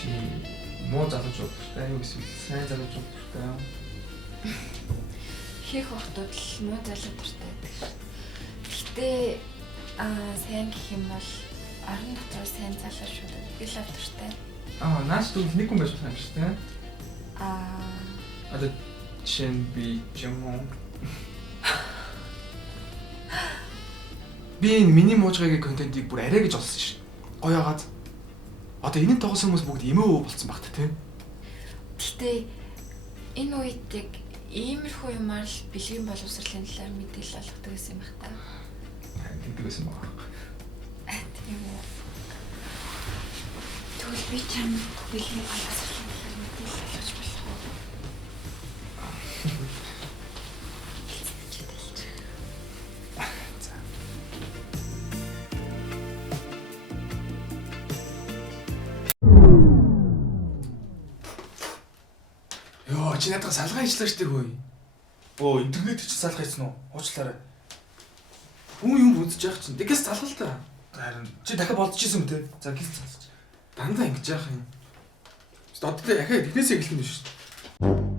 Чи муу залууч удахтай юу эсвэл сайн залууч удахтай юу? Хийх хотод л муу залуу дуртай байдаг шүү. Гэхдээ сайн гэх юм бол орон дотор сайн залуучуудад би л дуртай. Наач тэгвэл нэг хүн байж болох юм шүү дээ. Одоо жишээ нь би юм уу? Би энэ миний муужгагийн контентийг бүр арай гэж олсон шин. Гоё яагаад? Одоо энэ тоглосон хүмүүс бүгд эмээ болсон багт тийм. Гэхдээ энэ үед яг иймэрхүү юмар л бэлгийн боловсролын талаар мэдээлэл олгодог гэсэн юм байна. Тэгдэг байсан баг. Тийм үү. Тэгвэл би чам бэлгийн боловсролын талаар мэдээлэл олгож болох уу? Чи надад салгаа хийчлээ шүү дээ хөөе. Интернет чи салах хийсэн үү? Уучлаарай. Хүн юм үзэж явах чинь тэгээс залгал та. Харин чи дахиад болдчихсон юм те. За гис цаас. Дандаа ингэж яах юм. Одоо дахиад эхнээсээ эхлэх юм шүү дээ.